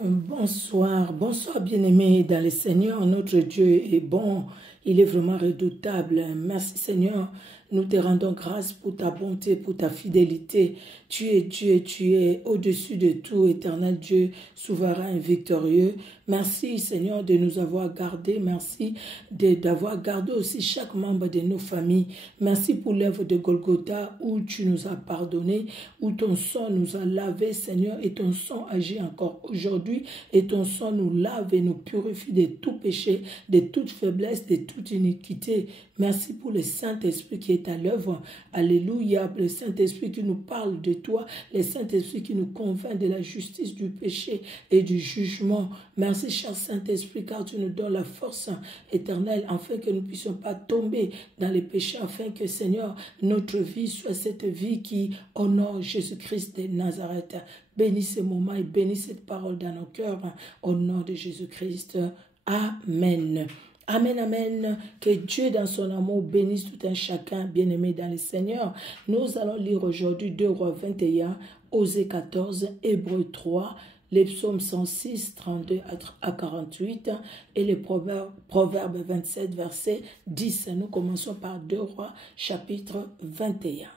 Bonsoir, bonsoir bien-aimés dans le Seigneur, notre Dieu est bon, il est vraiment redoutable. Merci Seigneur, nous te rendons grâce pour ta bonté, pour ta fidélité. Tu es Dieu, tu es au-dessus de tout, éternel Dieu, souverain et victorieux. Merci Seigneur de nous avoir gardés, merci d'avoir gardé aussi chaque membre de nos familles. Merci pour l'œuvre de Golgotha où tu nous as pardonné, où ton sang nous a lavé Seigneur et ton sang agit encore aujourd'hui et ton sang nous lave et nous purifie de tout péché, de toute faiblesse, de toute iniquité. Merci pour le Saint-Esprit qui est à l'œuvre. Alléluia, le Saint-Esprit qui nous parle de toi, le Saint-Esprit qui nous convainc de la justice, du péché et du jugement. Merci, cher Saint-Esprit, car tu nous donnes la force éternelle afin que nous ne puissions pas tomber dans les péchés, afin que, Seigneur, notre vie soit cette vie qui honore Jésus-Christ de Nazareth. Bénis ce moment et bénis cette parole dans nos cœurs au nom de Jésus-Christ. Amen. Amen, amen. Que Dieu dans son amour bénisse tout un chacun bien-aimé dans le Seigneur. Nous allons lire aujourd'hui 2 Rois 21, Osée 14, Hébreux 3, les psaumes 106, 32 à 48 et les proverbes 27, verset 10. Nous commençons par 2 Rois, chapitre 21.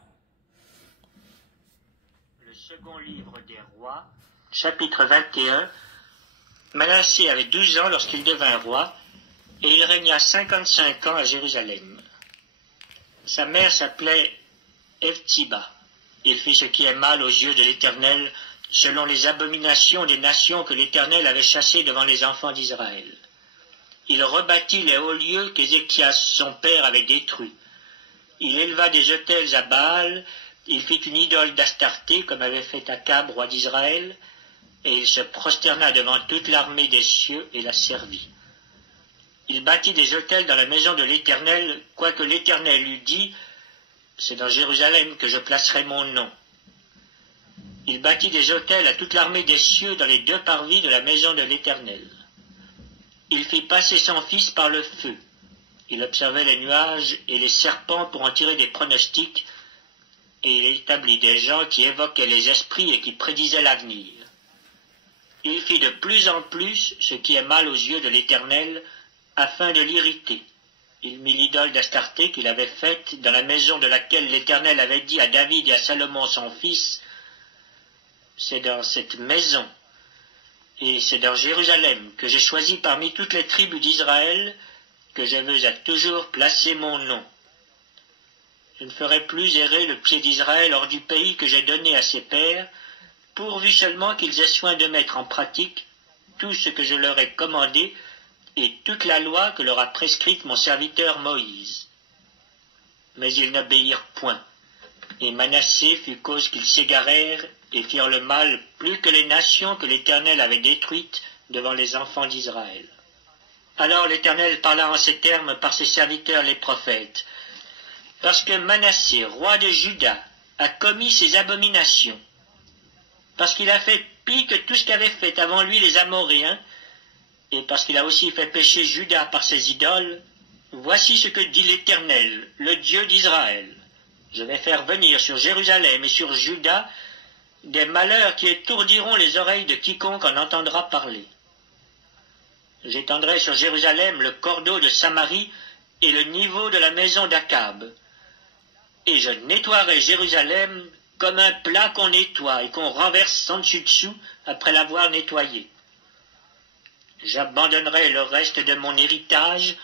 Le second livre des Rois, chapitre 21. Manassé avait 12 ans lorsqu'il devint roi, et il régna 55 ans à Jérusalem. Sa mère s'appelait Hephzibah. Il fit ce qui est mal aux yeux de l'Éternel, selon les abominations des nations que l'Éternel avait chassées devant les enfants d'Israël. Il rebâtit les hauts lieux qu'Ézéchias son père avait détruits. Il éleva des autels à Baal, il fit une idole d'Astarté, comme avait fait Akab, roi d'Israël, et il se prosterna devant toute l'armée des cieux et la servit. Il bâtit des autels dans la maison de l'Éternel, quoique l'Éternel eût dit, « C'est dans Jérusalem que je placerai mon nom. » Il bâtit des autels à toute l'armée des cieux dans les 2 parvis de la maison de l'Éternel. Il fit passer son fils par le feu. Il observait les nuages et les serpents pour en tirer des pronostics, et il établit des gens qui évoquaient les esprits et qui prédisaient l'avenir. Il fit de plus en plus ce qui est mal aux yeux de l'Éternel, afin de l'irriter. Il mit l'idole d'Astarté qu'il avait faite dans la maison de laquelle l'Éternel avait dit à David et à Salomon son fils, « C'est dans cette maison, et c'est dans Jérusalem que j'ai choisi parmi toutes les tribus d'Israël que je veux à toujours placer mon nom. Je ne ferai plus errer le pied d'Israël hors du pays que j'ai donné à ses pères, pourvu seulement qu'ils aient soin de mettre en pratique tout ce que je leur ai commandé et toute la loi que leur a prescrite mon serviteur Moïse. » Mais ils n'obéirent point, et Manassé fut cause qu'ils s'égarèrent et firent le mal plus que les nations que l'Éternel avait détruites devant les enfants d'Israël. Alors l'Éternel parla en ces termes par ses serviteurs les prophètes. « Parce que Manassé, roi de Juda, a commis ces abominations, parce qu'il a fait pis que tout ce qu'avaient fait avant lui les Amoréens, et parce qu'il a aussi fait pécher Juda par ses idoles, voici ce que dit l'Éternel, le Dieu d'Israël. Je vais faire venir sur Jérusalem et sur Juda des malheurs qui étourdiront les oreilles de quiconque en entendra parler. J'étendrai sur Jérusalem le cordeau de Samarie et le niveau de la maison d'Akab, et je nettoierai Jérusalem comme un plat qu'on nettoie et qu'on renverse en dessus-dessous après l'avoir nettoyé. J'abandonnerai le reste de mon héritage,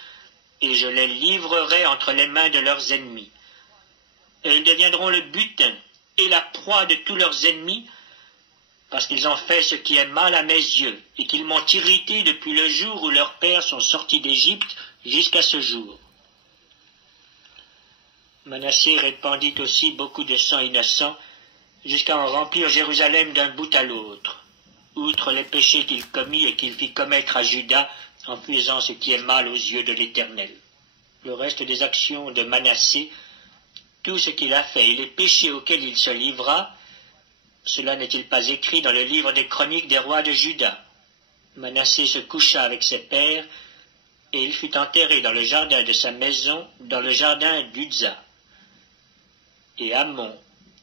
et je les livrerai entre les mains de leurs ennemis. Et ils deviendront le butin et la proie de tous leurs ennemis, parce qu'ils ont fait ce qui est mal à mes yeux, et qu'ils m'ont irrité depuis le jour où leurs pères sont sortis d'Égypte jusqu'à ce jour. Manassé répandit aussi beaucoup de sang innocent, jusqu'à en remplir Jérusalem d'un bout à l'autre, outre les péchés qu'il commit et qu'il fit commettre à Juda en faisant ce qui est mal aux yeux de l'Éternel. Le reste des actions de Manassé, tout ce qu'il a fait et les péchés auxquels il se livra, cela n'est-il pas écrit dans le livre des chroniques des rois de Juda? Manassé se coucha avec ses pères, et il fut enterré dans le jardin de sa maison, dans le jardin d'Uza. Et Amon,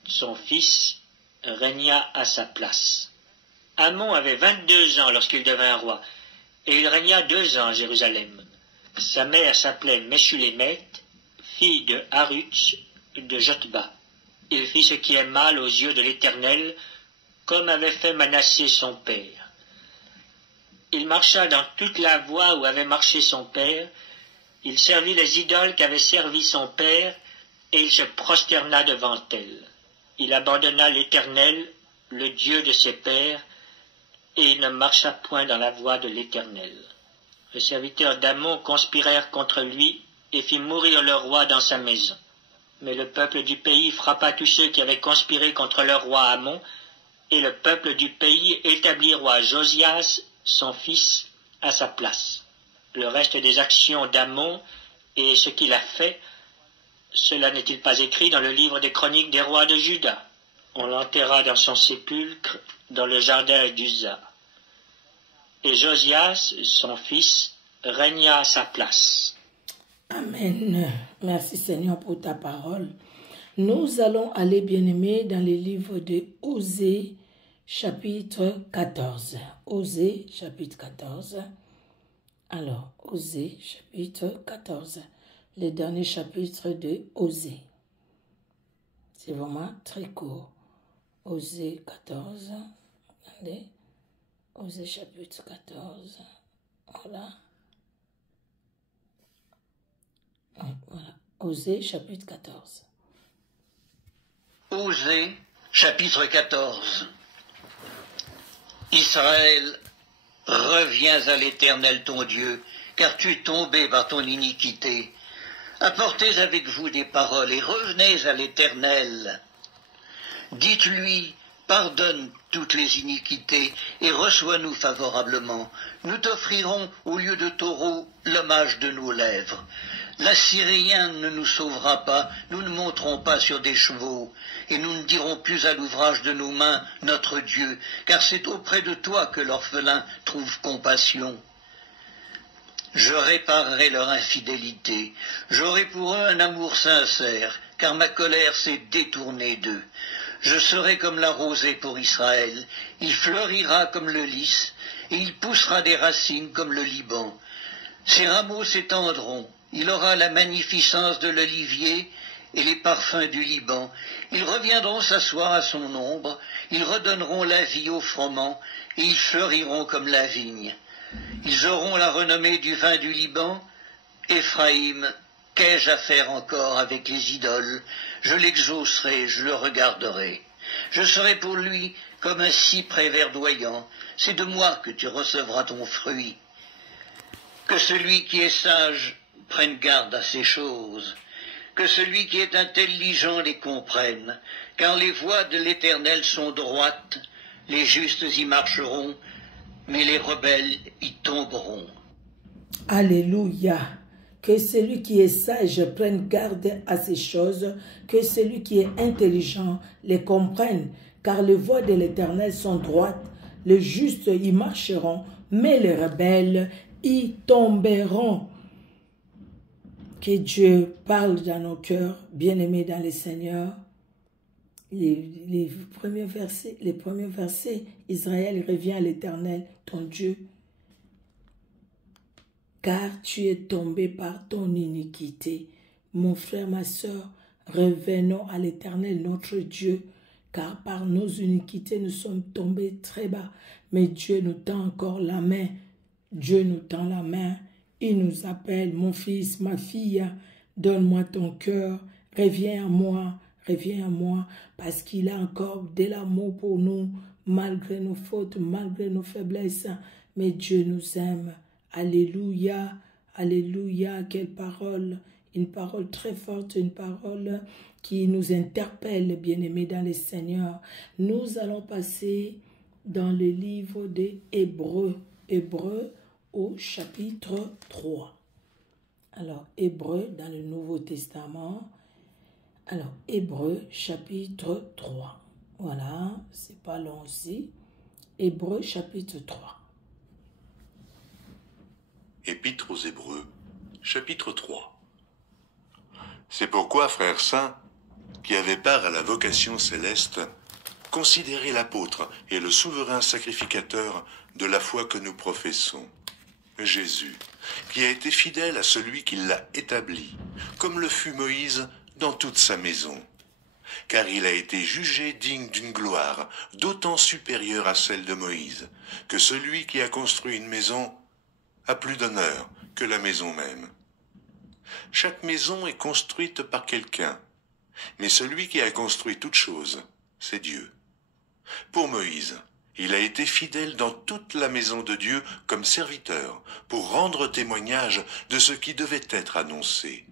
son fils, régna à sa place. Amon avait 22 ans lorsqu'il devint roi, et il régna 2 ans à Jérusalem. Sa mère s'appelait Meshulémet, fille de Harutz de Jotba. Il fit ce qui est mal aux yeux de l'Éternel, comme avait fait Manassé son père. Il marcha dans toute la voie où avait marché son père, il servit les idoles qu'avait servi son père, et il se prosterna devant elles. Il abandonna l'Éternel, le Dieu de ses pères, et il ne marcha point dans la voie de l'Éternel. Les serviteurs d'Amon conspirèrent contre lui et fit mourir le roi dans sa maison. Mais le peuple du pays frappa tous ceux qui avaient conspiré contre le roi Amon, et le peuple du pays établit roi Josias, son fils, à sa place. Le reste des actions d'Amon et ce qu'il a fait, cela n'est-il pas écrit dans le livre des chroniques des rois de Juda? On l'enterra dans son sépulcre, dans le jardin d'Uza. Et Josias, son fils, régna à sa place. Amen. Merci Seigneur pour ta parole. Nous allons aller, bien-aimés, dans les livres de Osée, chapitre 14. Osée, chapitre 14. Alors, Osée, chapitre 14. Le dernier chapitre de Osée. C'est vraiment très court. Osée 14. Attendez. Osée, chapitre 14. Voilà. Voilà. Osée, chapitre 14. Osée, chapitre 14. Israël, reviens à l'Éternel ton Dieu, car tu es tombé par ton iniquité. Apportez avec vous des paroles et revenez à l'Éternel. Dites-lui, pardonne toutes les iniquités et reçois-nous favorablement. Nous t'offrirons au lieu de taureau l'hommage de nos lèvres. L'Assyrien ne nous sauvera pas, nous ne monterons pas sur des chevaux, et nous ne dirons plus à l'ouvrage de nos mains notre Dieu, car c'est auprès de toi que l'orphelin trouve compassion. Je réparerai leur infidélité, j'aurai pour eux un amour sincère, car ma colère s'est détournée d'eux. Je serai comme la rosée pour Israël, il fleurira comme le lys, et il poussera des racines comme le Liban. Ses rameaux s'étendront, il aura la magnificence de l'olivier et les parfums du Liban. Ils reviendront s'asseoir à son ombre, ils redonneront la vie au froment, et ils fleuriront comme la vigne. Ils auront la renommée du vin du Liban. Éphraïm, qu'ai-je à faire encore avec les idoles? Je l'exaucerai, je le regarderai. Je serai pour lui comme un cyprès verdoyant. C'est de moi que tu recevras ton fruit. Que celui qui est sage prenne garde à ces choses, que celui qui est intelligent les comprenne, car les voies de l'Éternel sont droites, les justes y marcheront, mais les rebelles y tomberont. Alléluia. Que celui qui est sage prenne garde à ces choses, que celui qui est intelligent les comprenne, car les voies de l'Éternel sont droites, les justes y marcheront, mais les rebelles y tomberont. Que Dieu parle dans nos cœurs, bien-aimés dans le Seigneur. Les premiers versets, Israël revient à l'Éternel, ton Dieu, car tu es tombé par ton iniquité. Mon frère, ma soeur, revenons à l'Éternel, notre Dieu, car par nos iniquités, nous sommes tombés très bas. Mais Dieu nous tend encore la main. Dieu nous tend la main. Il nous appelle, mon fils, ma fille, donne-moi ton cœur, reviens à moi, parce qu'il a encore de l'amour pour nous, malgré nos fautes, malgré nos faiblesses. Mais Dieu nous aime. Alléluia, alléluia, quelle parole, une parole très forte, une parole qui nous interpelle, bien-aimés dans le Seigneur. Nous allons passer dans le livre des Hébreux, Hébreux au chapitre 3. Alors, Hébreux dans le Nouveau Testament. Alors, Hébreux chapitre 3. Voilà, c'est pas long aussi. Hébreux chapitre 3. Épître aux Hébreux, chapitre 3. C'est pourquoi, frères saints, qui avez part à la vocation céleste, considérez l'apôtre et le souverain sacrificateur de la foi que nous professons, Jésus, qui a été fidèle à celui qui l'a établi, comme le fut Moïse dans toute sa maison. Car il a été jugé digne d'une gloire d'autant supérieure à celle de Moïse, que celui qui a construit une maison a plus d'honneur que la maison même. Chaque maison est construite par quelqu'un, mais celui qui a construit toute chose, c'est Dieu. Pour Moïse, il a été fidèle dans toute la maison de Dieu comme serviteur, pour rendre témoignage de ce qui devait être annoncé.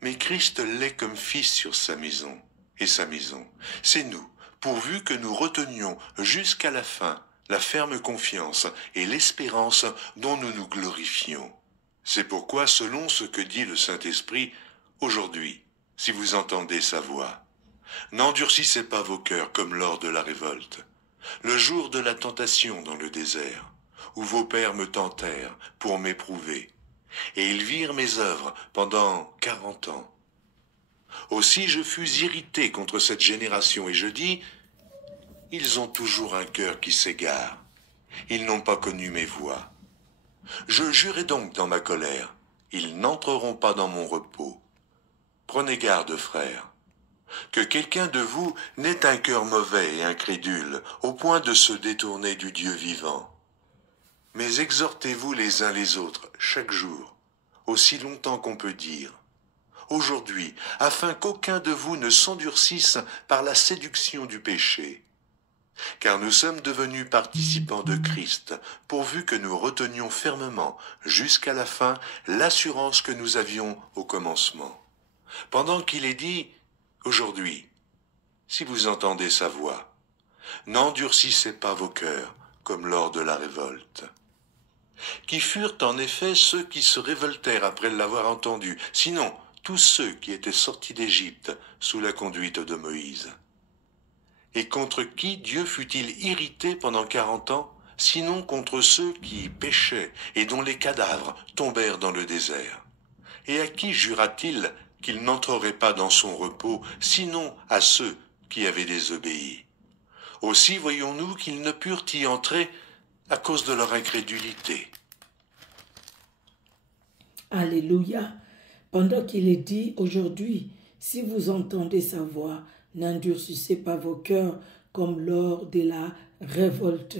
Mais Christ l'est comme fils sur sa maison, et sa maison, c'est nous, pourvu que nous retenions jusqu'à la fin la ferme confiance et l'espérance dont nous nous glorifions. C'est pourquoi, selon ce que dit le Saint-Esprit, aujourd'hui, si vous entendez sa voix, n'endurcissez pas vos cœurs comme lors de la révolte, le jour de la tentation dans le désert, où vos pères me tentèrent pour m'éprouver, et ils virent mes œuvres pendant 40 ans. Aussi je fus irrité contre cette génération, et je dis, ils ont toujours un cœur qui s'égare, ils n'ont pas connu mes voies. Je jurai donc dans ma colère, ils n'entreront pas dans mon repos. Prenez garde, frères, que quelqu'un de vous n'ait un cœur mauvais et incrédule, au point de se détourner du Dieu vivant. Mais exhortez-vous les uns les autres, chaque jour, aussi longtemps qu'on peut dire, aujourd'hui, afin qu'aucun de vous ne s'endurcisse par la séduction du péché. Car nous sommes devenus participants de Christ, pourvu que nous retenions fermement, jusqu'à la fin, l'assurance que nous avions au commencement. Pendant qu'il est dit, aujourd'hui, si vous entendez sa voix, n'endurcissez pas vos cœurs, comme lors de la révolte. Qui furent en effet ceux qui se révoltèrent après l'avoir entendu, sinon tous ceux qui étaient sortis d'Égypte sous la conduite de Moïse. Et contre qui Dieu fut-il irrité pendant 40 ans, sinon contre ceux qui péchaient et dont les cadavres tombèrent dans le désert? Et à qui jura-t-il qu'il n'entrerait pas dans son repos, sinon à ceux qui avaient désobéi? Aussi voyons-nous qu'ils ne purent y entrer à cause de leur incrédulité. Alléluia. Pendant qu'il est dit aujourd'hui, si vous entendez sa voix, n'endurcissez pas vos cœurs comme lors de la révolte.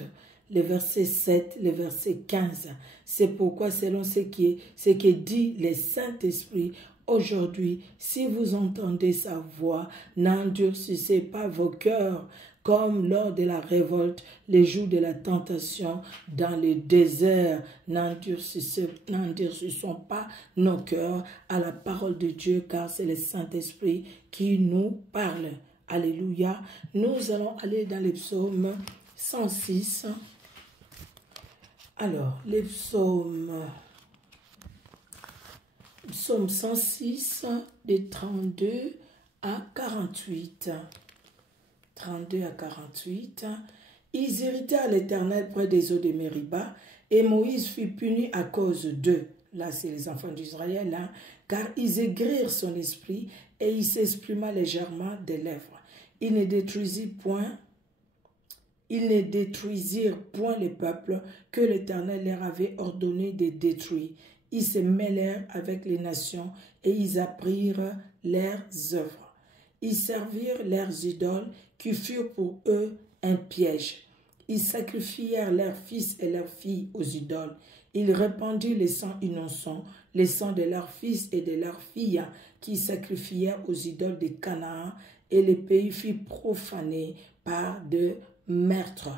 Le verset 7, le verset 15. C'est pourquoi, selon ce que dit le Saint-Esprit, aujourd'hui, si vous entendez sa voix, n'endurcissez pas vos cœurs comme lors de la révolte, les jours de la tentation dans le désert. N'endurcissons pas nos cœurs à la parole de Dieu, car c'est le Saint-Esprit qui nous parle. Alléluia. Nous allons aller dans le psaume 106. Alors, le psaume 106, de 32 à 48. 32 à 48. Ils irritèrent l'Éternel près des eaux de Mériba, et Moïse fut puni à cause d'eux. Là, c'est les enfants d'Israël, hein, car ils aigrirent son esprit, et il s'exprima légèrement des lèvres. Ils ne détruisirent point le peuple que l'Éternel leur avait ordonné de détruire. Ils se mêlèrent avec les nations, et ils apprirent leurs œuvres. Ils servirent leurs idoles, qui furent pour eux un piège. Ils sacrifièrent leurs fils et leurs filles aux idoles. Ils répandirent les sangs innocents, les sangs de leurs fils et de leurs filles, qui sacrifièrent aux idoles de Canaan, et le pays fut profané par de meurtres.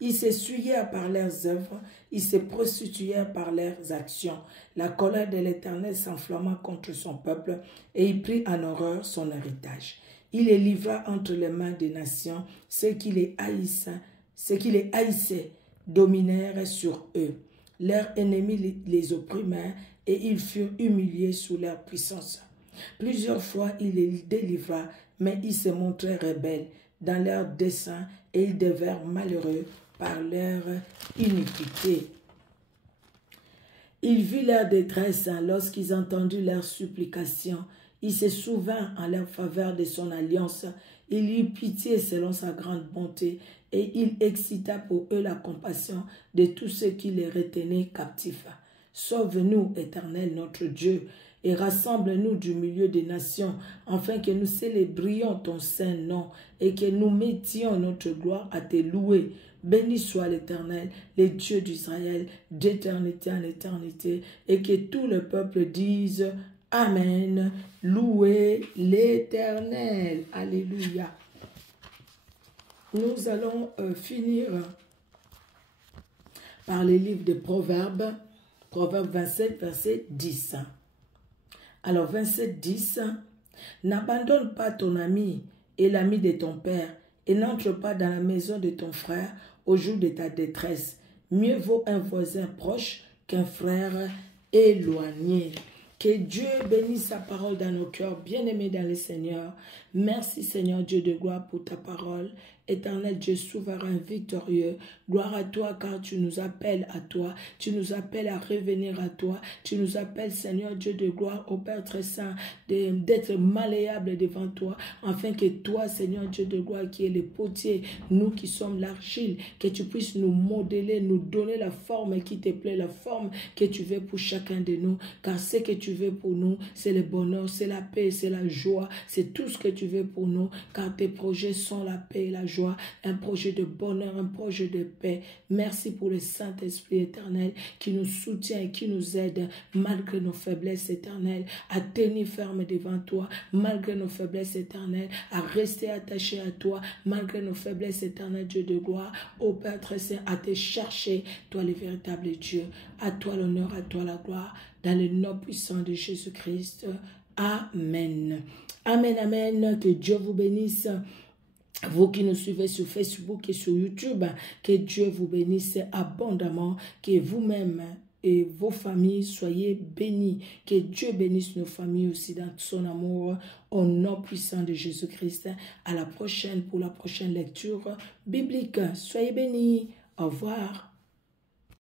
Ils s'essuyèrent par leurs œuvres, ils se prostituèrent par leurs actions. La colère de l'Éternel s'enflamma contre son peuple, et il prit en horreur son héritage. Il les livra entre les mains des nations, ceux qui les haïssaient dominèrent sur eux. Leurs ennemis les opprimèrent, et ils furent humiliés sous leur puissance. Plusieurs fois il les délivra, mais ils se montraient rebelles dans leurs desseins, et ils devinrent malheureux par leur iniquité. Il vit leur détresse lorsqu'ils entendirent leurs supplications. Il se souvint en leur faveur de son alliance. Il eut pitié selon sa grande bonté, et il excita pour eux la compassion de tous ceux qui les retenaient captifs. Sauve-nous, Éternel, notre Dieu, et rassemble-nous du milieu des nations, afin que nous célébrions ton saint nom, et que nous mettions notre gloire à te louer. Béni soit l'Éternel, le Dieu d'Israël, d'éternité en éternité, et que tout le peuple dise Amen. Louez l'Éternel. Alléluia. Nous allons finir par les livres de Proverbes, Proverbe 27, verset 10. Alors 27, 10, n'abandonne pas ton ami et l'ami de ton père, et n'entre pas dans la maison de ton frère au jour de ta détresse. Mieux vaut un voisin proche qu'un frère éloigné. Que Dieu bénisse sa parole dans nos cœurs, bien-aimés dans le Seigneur. Merci Seigneur Dieu de gloire pour ta parole. Éternel Dieu souverain, victorieux, gloire à toi car tu nous appelles à toi, tu nous appelles à revenir à toi, tu nous appelles Seigneur Dieu de gloire au Père très saint, d'être malléable devant toi, afin que toi Seigneur Dieu de gloire qui est le potier, nous qui sommes l'argile, que tu puisses nous modeler, nous donner la forme qui te plaît, la forme que tu veux pour chacun de nous, car ce que tu veux pour nous, c'est le bonheur, c'est la paix, c'est la joie, c'est tout ce que tu veux pour nous, car tes projets sont la paix et la joie. Un projet de bonheur, un projet de paix. Merci pour le Saint-Esprit éternel qui nous soutient et qui nous aide malgré nos faiblesses éternelles à tenir ferme devant toi, malgré nos faiblesses éternelles à rester attachés à toi, malgré nos faiblesses éternelles, Dieu de gloire, ô Père très saint, à te chercher, toi le véritable Dieu. À toi l'honneur, à toi la gloire, dans le nom puissant de Jésus-Christ. Amen. Amen, amen. Que Dieu vous bénisse. Vous qui nous suivez sur Facebook et sur YouTube, que Dieu vous bénisse abondamment, que vous-même et vos familles soyez bénis, que Dieu bénisse nos familles aussi dans son amour, au nom puissant de Jésus-Christ. À la prochaine pour la prochaine lecture biblique. Soyez bénis. Au revoir.